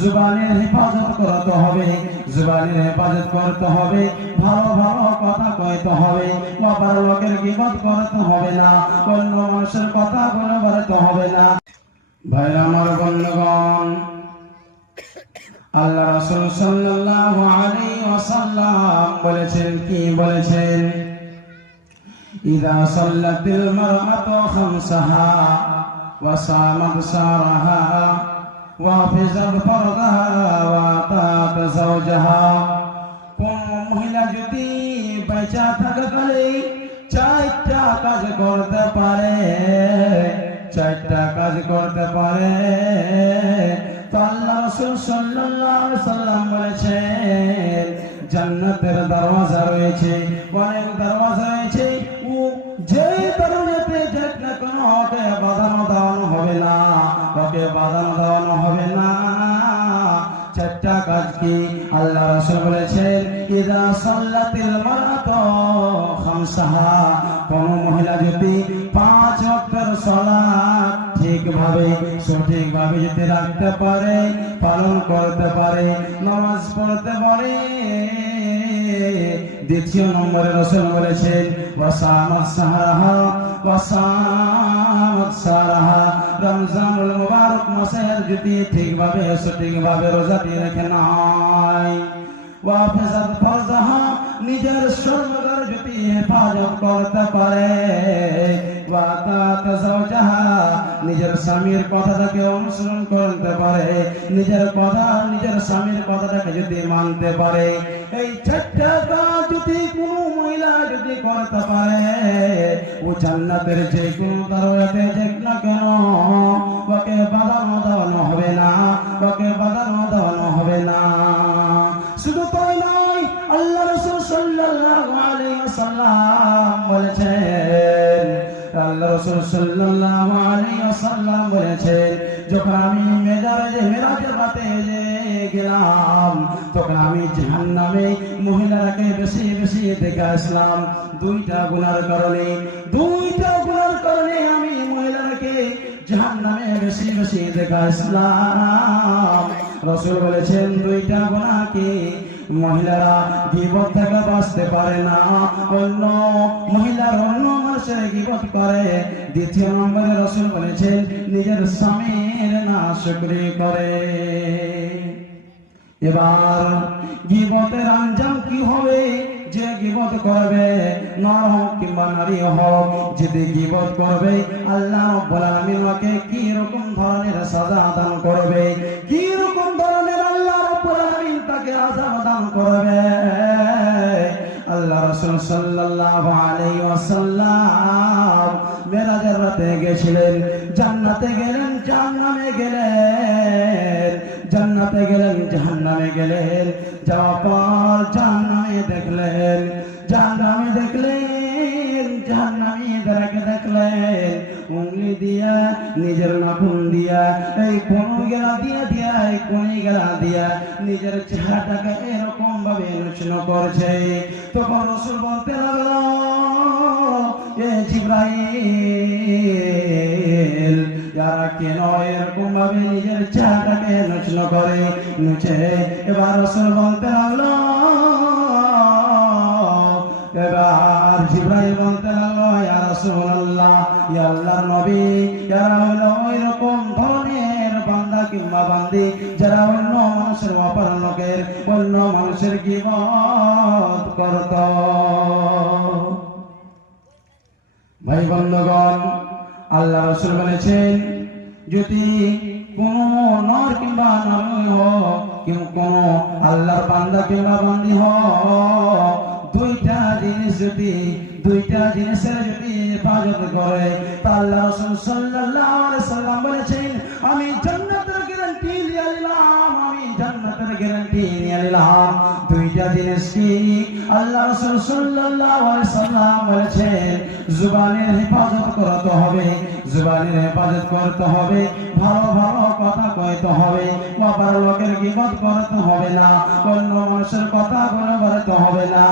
জুবানের হেফাজত করতে হবে, জুবানের হেফাজত করতে হবে, ভালো ভালো কথা কইতে হবে, অপর লোকের গীবত করতে হবে না, অন্য মানুষের কথা বলতে হবে না। ভাইরা আমার বন্ধুগণ, আল্লাহ রাসূল সাল্লাল্লাহু আলাইহি ওয়াসাল্লাম বলেছেন, কি বলেছেন? ইযা সাল্লাতিল মারআতু খামসাহা ওয়া সামাত সারাহা ওয়া হাফিজাত ফারদাহা ওয়া আতাত যাওজাহা। কোন মহিলা যদি বেঁচে থাকাকালে চারটা কাজ করতে পারে, চারটা কাজ করতে পারে, তো আল্লাহ রাসূল সাল্লাল্লাহু আলাইহি ওয়াসাল্লাম বলেছেন জান্নাতের দরওয়াজা রয়েছে, অনেক দরওয়াজা রয়েছে, ও যে দরজাতে যাক না কেন ওকে বাধানো দেওয়ানো হবে না, ওকে বাধানো দেওয়ানো হবে না। চারটা কাজ কি? আল্লাহ রাসূল বলেছেন ইযা সাল্লাতিল মারআতু খামসাহা, কোন মহিলা যদি 5 ওয়াক্তের সালাত ঠিকভাবে সঠিকভাবে যদি রাখতে পারে, পালন করতে পারে, নামাজ পড়তে পারে। দ্বিতীয় নম্বরে রাসূল বলেছেন ওয়াসামাত সাহরাহা, ওয়াসামাত সারাহা, রমজানুল মুবারক মাসের যদি ঠিকভাবে সঠিকভাবে রোজা দিয়ে রেখে নাই, ওয়াফিজাত ফারজাহা, নিজের শরীরের যদি হেফাজত করতে পারে, ওয়াতাত যাওজাহা, নিজের স্বামীর কথাটাকে অনুসরণ করতে পারে, নিজের কথা নিজের স্বামীর কথাটাকে যদি মানতে পারে, এই চারটা কাজ যদি কোনো মহিলা যদি করতে পারে, ও জান্নাতের যে কোনো দরজাতে যাক না কেন ওকে বাধানো দেওয়ানো হবে না, ওকে বাধানো দেওয়ানো হবে না। শুধু তাই নয়, আল্লাহ রাসূল সাল্লাল্লাহু আলাইহি ওয়াসাল্লাম বলেছেন, আল্লাহ রাসূল সাল্লাল্লাহু আলাইহি ওয়াসাল্লাম বলেছেন যখন আমি মেরাজের রাতে গেলাম, তখন আমি জাহান্নামে মহিলাকে বেশি বেশি দেখে আসলাম। দুইটা গুনার কারণে আমি মহিলাকে জাহান্নামে বেশি বেশি দেখে আসলাম। রাসূল বলেছেন দুইটা গুনাহ কি? মহিলারা গীবত থেকে বাঁচতে পারে না, অন্য মহিলার অন্য মানুষের গীবত করে। দ্বিতীয় নম্বরে রাসূল বলেছেন নিজের স্বামীর নাশুকরি করে। এবার গীবতের আঞ্জাম কি হবে? যে গীবত করবে, নর হোক কিংবা নারী হোক, যদি গীবত করবে আল্লাহ রাব্বুল আলামিন ওকে কি রকম ধরনের সাজা দান করবে, কি রকম ধরনের আল্লাহ রাব্বুল আলামিন তাকে আযাব দান করবে। আল্লাহ রাসূল সাল্লাল্লাহু আলাইহি ওয়াসাল্লাম মেরাজের রাতে গেছিলেন, জান্নাতে গেলেন, জাহান্নামে গেলেন, জান্নাতে গেলেন, জাহান্নামে গেলেন, যাওয়ার পর জাহান্নামে দেখলেন, জাহান্নামে দেখলেন, জাহান্নামীদেরকে দেখলেন উংলি দিয়া, নিজের নাখুন দিয়া, এই কোন গেলা দিয়া দিয়া, এই কোন গেলা দিয়া নিজের চেহারাটাকে এরকম ভাবে নষ্ট করছে। তখন রাসূল বলতে লাগলো, এ জিবরাইল, যারা কেন এরকম ভাবে নিজের চেহারাটাকে নষ্ট করে নুচে? এবার রাসূল বলতে লাগলো, এবার জিবরাইল বলতে লাগলো, ইয়া রাসূলুল্লাহ, ইয়া আল্লাহর নবী, যারা হলো ওইরকম ধরনের বান্দা কিংবা বান্দি যারা অন্য মানুষের অপর লোকের অন্য মানুষের গীবত করত। ভাই বন্ধুগণ, আল্লাহ রাসূল বলেছেন যদি কোন নর কিংবা নারী হোক, কেউ কোন আল্লাহর বান্দা কিংবা বান্দি হোক, দুইটা জিনিসের যদি হেফাজত করে, তা আল্লাহ রাসূল সাল্লাল্লাহু আলাইহি ওয়াসাল্লাম বলেছেন আমি জান্নাতের গ্যারান্টি নিয়ে নিলাম, আমি জান্নাতের গ্যারান্টি নিয়ে নিলাম। দুইটা জিনিস কি? আল্লাহ রাসূল সাল্লাল্লাহু আলাইহি ওয়াসাল্লাম বলেছেন জুবানের হেফাজত করতে হবে, জুবানের হেফাজত করতে হবে, ভালো ভালো কথা কইতে হবে, অপর লোকের গীবত করতে হবে না, অন্য মানুষের কথা বলতে হবে না।